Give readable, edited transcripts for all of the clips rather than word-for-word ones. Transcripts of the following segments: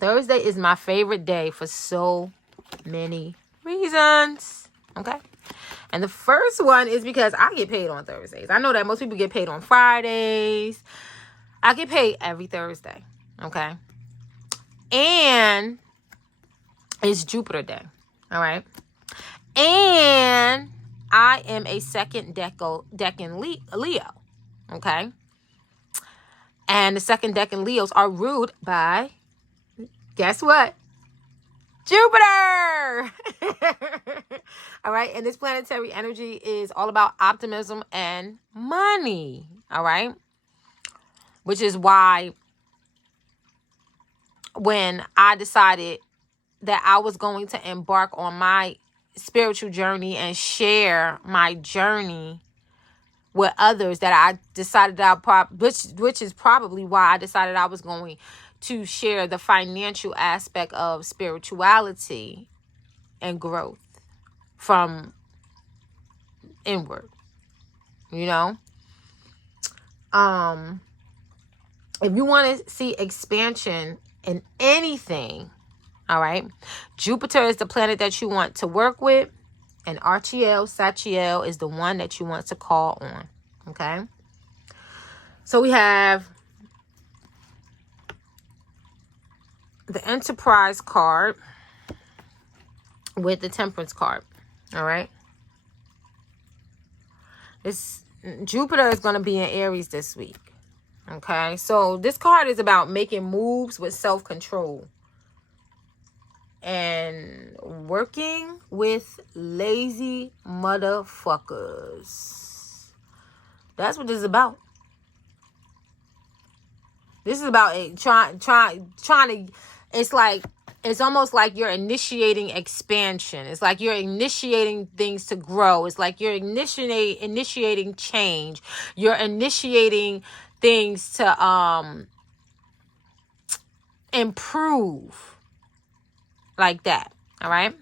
Thursday is my favorite day for so many reasons. Okay. And the first one is because I get paid on Thursdays. I know that most people get paid on Fridays. I get paid every Thursday. Okay. And it's Jupiter Day. All right. And I am a second decan Leo. Okay. And the second decan Leos are ruled by, guess what? Jupiter. All right. And this planetary energy is all about optimism and money. All right. Which is why when I decided that I was going to embark on my spiritual journey and share my journey with others, that I decided that which is probably why I decided I was going to share the financial aspect of spirituality and growth from inward. You know? If you want to see expansion in anything, all right, Jupiter is the planet that you want to work with, and Archiel, Sachiel is the one that you want to call on. Okay? So we have the Enterprise card with the Temperance card. All right? Jupiter is going to be in Aries this week. Okay? So this card is about making moves with self-control and working with lazy motherfuckers. That's what this is about. This is about trying to, it's almost like you're initiating expansion. It's like you're initiating things to grow. It's like you're initiating change. You're initiating things to improve, like that. All right?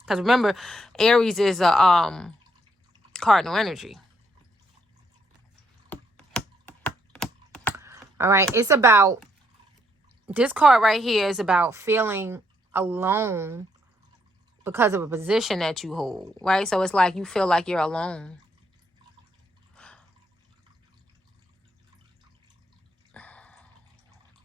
Because remember, Aries is a cardinal energy. All right? It's about, this card right here is about feeling alone because of a position that you hold, right? So it's like you feel like you're alone.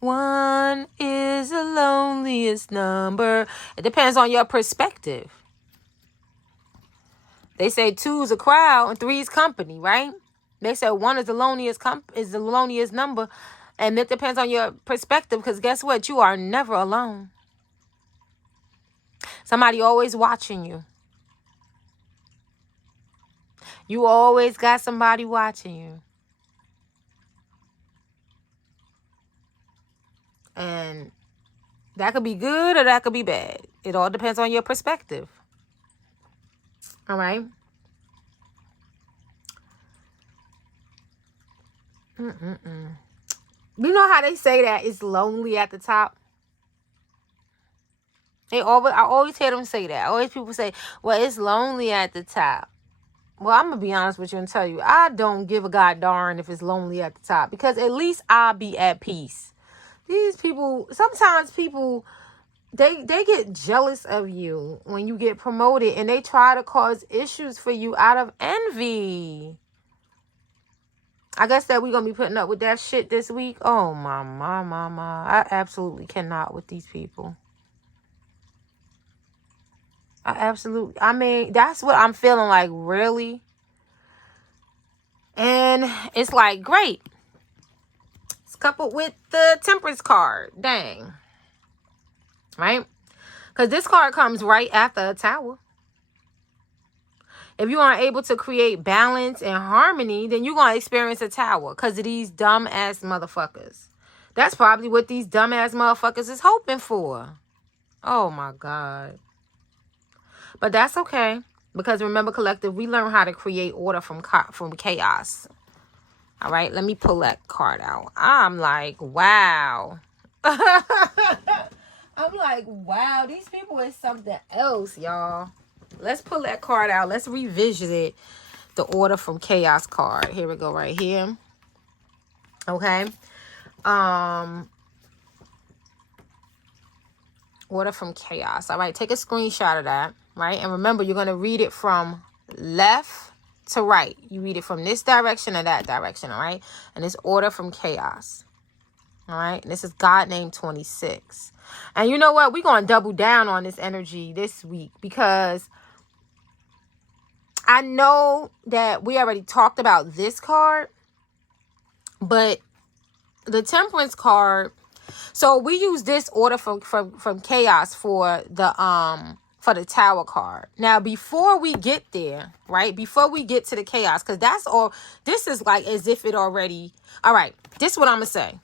One is the loneliest number. It depends on your perspective. They say 2 is a crowd and 3 is company, right? They say 1 is the loneliest number, and it depends on your perspective. Because guess what? You are never alone. Somebody always watching you. You always got somebody watching you. And that could be good or that could be bad. It all depends on your perspective. All right? You know how they say that it's lonely at the top? I always hear them say that. Always people say, well, it's lonely at the top. Well, I'm going to be honest with you and tell you, I don't give a god darn if it's lonely at the top, because at least I'll be at peace. These people, sometimes people, they get jealous of you when you get promoted, and they try to cause issues for you out of envy. I guess that we're going to be putting up with that shit this week. Oh, my. I absolutely cannot with these people. I mean, that's what I'm feeling like, really. And it's like, great. It's coupled with the Temperance card. Dang. Right? Because this card comes right after a Tower. If you aren't able to create balance and harmony, then you're going to experience a Tower because of these dumb-ass motherfuckers. That's probably what these dumb-ass motherfuckers is hoping for. Oh, my God. But that's okay. Because remember, collective, we learn how to create order from chaos. All right, let me pull that card out. I'm like, wow. I'm like, wow, these people is something else, y'all. Let's pull that card out. Let's revisit the order from chaos card. Here we go, right here. Okay. Order from chaos. All right, take a screenshot of that, right? And remember, you're going to read it from left to right. You read it from this direction or that direction, all right? And it's order from chaos, all right? And this is God name 26. And you know what? We're going to double down on this energy this week because I know that we already talked about this card, but the Temperance card, so we use this order from chaos for the Tower card. Now, before we get there, right? Before we get to the chaos, because that's all, this is like as if it already, all right, this is what I'm going to say.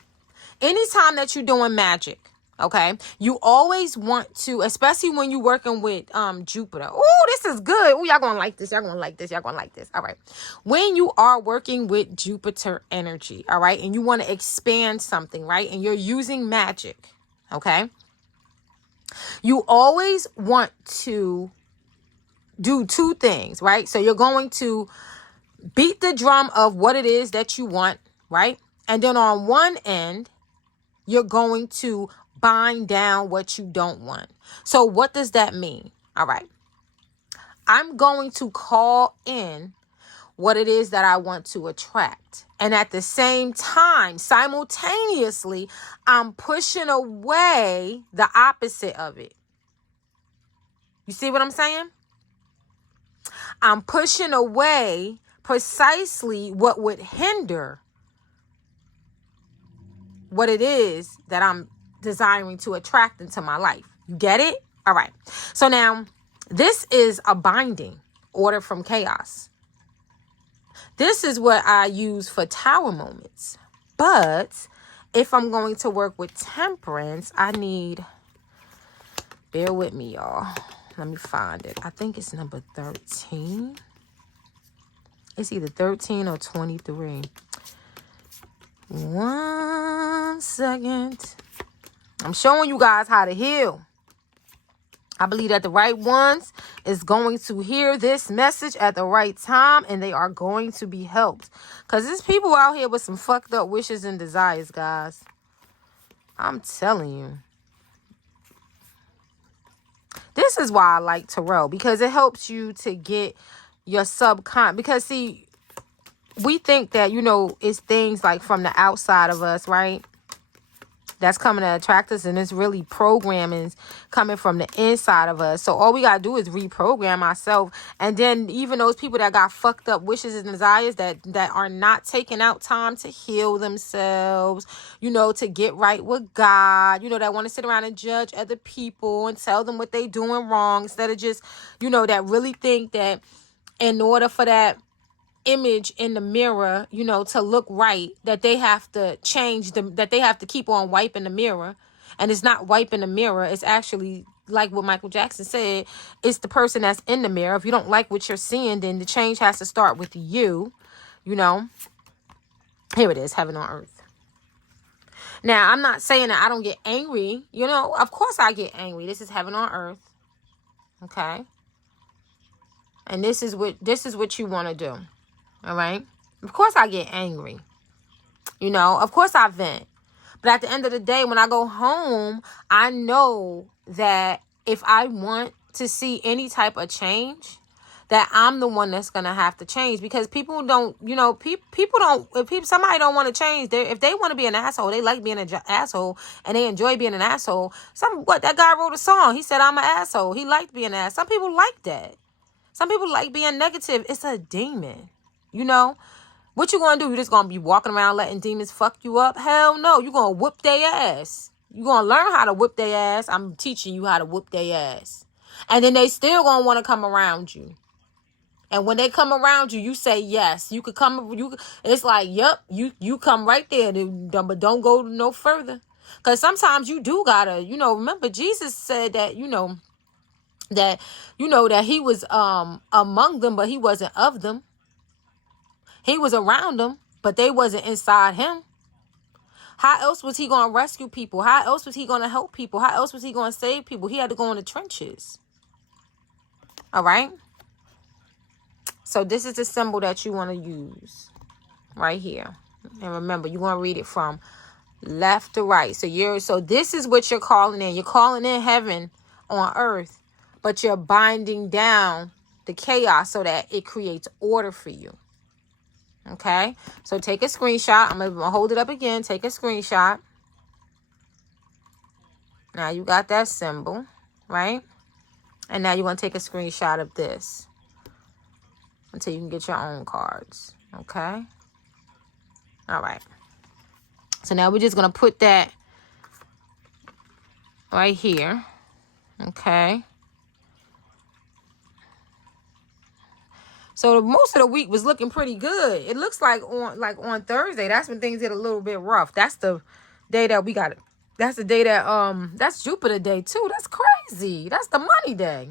Anytime that you're doing magic, okay, you always want to, especially when you're working with Jupiter. Oh, this is good. Oh, y'all gonna like this. Y'all gonna like this. Y'all gonna like this. All right. When you are working with Jupiter energy, all right, and you want to expand something, right, and you're using magic, okay, you always want to do two things, right? So you're going to beat the drum of what it is that you want, right? And then on one end, you're going to bind down what you don't want. So what does that mean? All right. I'm going to call in what it is that I want to attract. And at the same time, simultaneously, I'm pushing away the opposite of it. You see what I'm saying? I'm pushing away precisely what would hinder what it is that I'm desiring to attract into my life. You get it? All right. So now this is a binding order from chaos. This is what I use for Tower moments. But if I'm going to work with Temperance, I need, bear with me, y'all. Let me find it. I think it's number 13. It's either 13 or 23. 1 second. I'm showing you guys how to heal. I believe that the right ones is going to hear this message at the right time, and they are going to be helped. Because there's people out here with some fucked up wishes and desires, guys. I'm telling you. This is why I like tarot, because it helps you to get your subconscious. Because, see, we think that, you know, it's things like from the outside of us, right? That's coming to attract us, and it's really programming coming from the inside of us. So all we got to do is reprogram ourselves. And then even those people that got fucked up wishes and desires that are not taking out time to heal themselves, you know, to get right with God, you know, that want to sit around and judge other people and tell them what they doing wrong instead of just, you know, that really think that in order for that image in the mirror, you know, to look right, that they have to change them, that they have to keep on wiping the mirror. And it's not wiping the mirror. It's actually like what Michael Jackson said. It's the person that's in the mirror. If you don't like what you're seeing, then the change has to start with you, you know. Here it is, heaven on earth. Now, I'm not saying that I don't get angry. You know, of course I get angry. This is heaven on earth. Okay. And this is what you want to do. All right. Of course I get angry. You know, of course I vent. But at the end of the day, when I go home, I know that if I want to see any type of change, that I'm the one that's going to have to change. Because people don't, you know, people don't, if somebody don't want to change, if they want to be an asshole, they like being an asshole and they enjoy being an asshole. That guy wrote a song. He said, I'm an asshole. He liked being an ass. Some people like that. Some people like being negative. It's a demon. You know, what you gonna do? You just gonna be walking around letting demons fuck you up? Hell no. You gonna whoop their ass. You gonna learn how to whoop their ass. I'm teaching you how to whoop their ass. And then they still gonna want to come around you. And when they come around you, you say yes. You could come. It's like, yep. You come right there, but don't go no further. Because sometimes you do gotta. You know, remember Jesus said that. You know that he was among them, but he wasn't of them. He was around them, but they wasn't inside him. How else was he going to rescue people? How else was he going to help people? How else was he going to save people? He had to go in the trenches. All right. So this is the symbol that you want to use right here. And remember, you want to read it from left to right. So this is what you're calling in. You're calling in heaven on earth, but you're binding down the chaos so that it creates order for you. Okay? So take a screenshot. I'm going to hold it up again. Take a screenshot. Now you got that symbol, right? And now you're going to take a screenshot of this until you can get your own cards. Okay? All right. So now we're just going to put that right here. Okay. So most of the week was looking pretty good. It looks like on Thursday, that's when things get a little bit rough. That's the day that we got it. That's the day that that's Jupiter day too. That's crazy. That's the money day.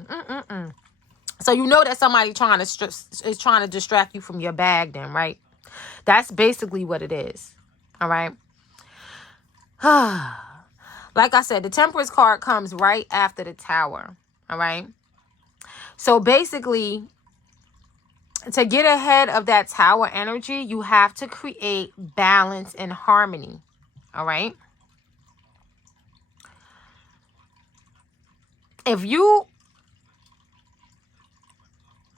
So you know that somebody is trying to distract you from your bag then, right? That's basically what it is. All right. Like I said, the Temperance card comes right after the Tower. All right. So basically, to get ahead of that Tower energy, you have to create balance and harmony. All right. If you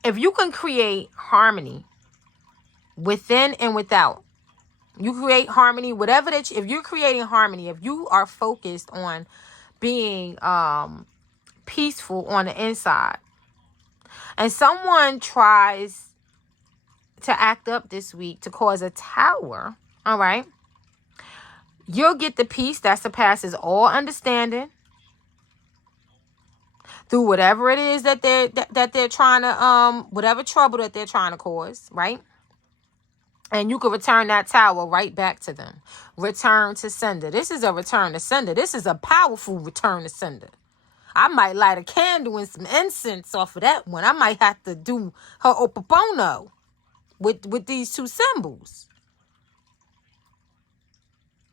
can create harmony within and without, you create harmony, whatever that if you're creating harmony, if you are focused on being peaceful on the inside, and someone tries to act up this week to cause a Tower, all right, you'll get the peace that surpasses all understanding through whatever it is that they're trying to whatever trouble that they're trying to cause, right? And you can return that Tower right back to them. Return to sender. This is a return to sender. This is a powerful return to sender. I might light a candle and some incense off of that one. I might have to do her Ho'oponopono with these two symbols.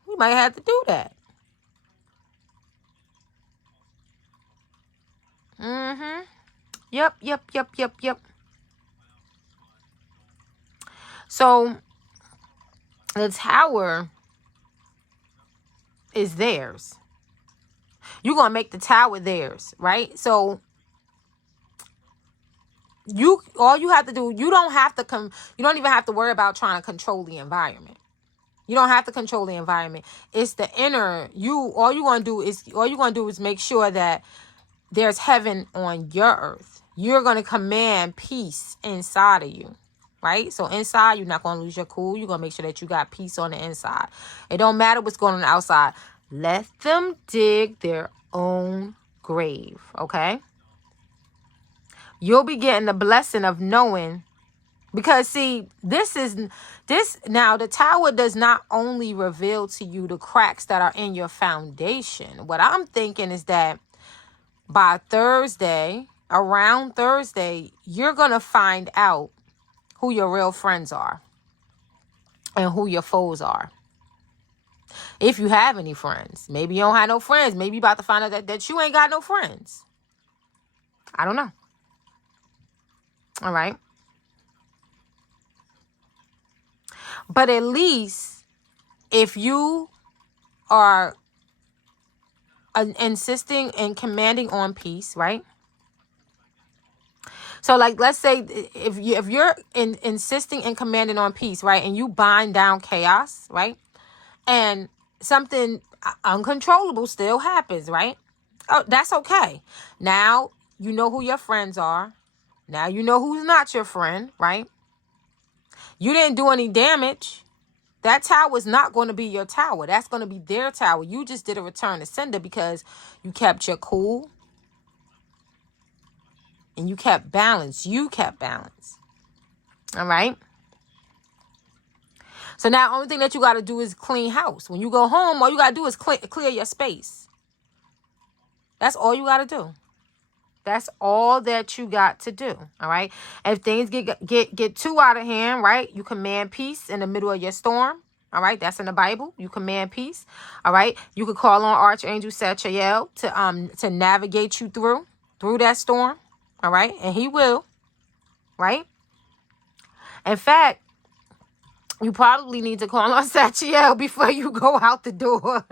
We might have to do that. Yep. So the Tower is theirs. You're going to make the Tower theirs, right? So all you have to do, you don't even have to worry about trying to control the environment. You don't have to control the environment. It's the inner you. All you're going to do is make sure that there's heaven on your earth. You're going to command peace inside of you, right? So inside, you're not going to lose your cool. You're going to make sure that you got peace on the inside. It don't matter what's going on outside. Let them dig their own grave, okay? You'll be getting the blessing of knowing, because see, now the Tower does not only reveal to you the cracks that are in your foundation. What I'm thinking is that by around Thursday, you're going to find out who your real friends are and who your foes are. If you have any friends. Maybe you don't have no friends. Maybe you about to find out that you ain't got no friends. I don't know. All right. But at least if you are insisting and commanding on peace, right? So like, let's say if you're insisting and commanding on peace, right? And you bind down chaos, right? And something uncontrollable still happens, right? Oh, that's okay. Now you know who your friends are. Now you know who's not your friend, right? You didn't do any damage. That Tower is not going to be your Tower. That's going to be their Tower. You just did a return to sender because you kept your cool. And you kept balance. All right? So now the only thing that you got to do is clean house. When you go home, all you got to do is clear your space. That's all you got to do. That's all that you got to do. All right? If things get too out of hand, right? You command peace in the middle of your storm. All right? That's in the Bible. You command peace. All right? You could call on Archangel Sachael to navigate you through that storm. All right? And he will. Right? In fact, You probably need to call on Sachiel before you go out the door.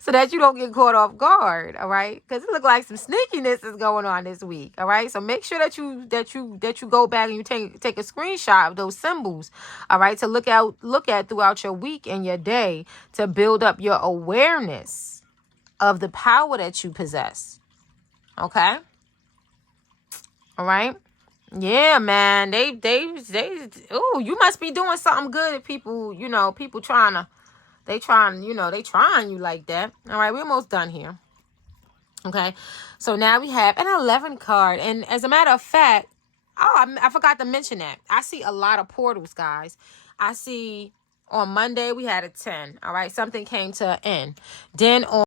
So that you don't get caught off guard, all right? Because it looks like some sneakiness is going on this week, all right? So make sure that you go back and you take a screenshot of those symbols, all right, to look at throughout your week and your day to build up your awareness of the power that you possess. Okay? All right? Yeah, man. Oh, you must be doing something good if people, people they trying you like that. All right, we're almost done here. Okay, so now we have an 11 card. And as a matter of fact, I forgot to mention that. I see a lot of portals, guys. I see on Monday we had a 10. All right, something came to an end. Then on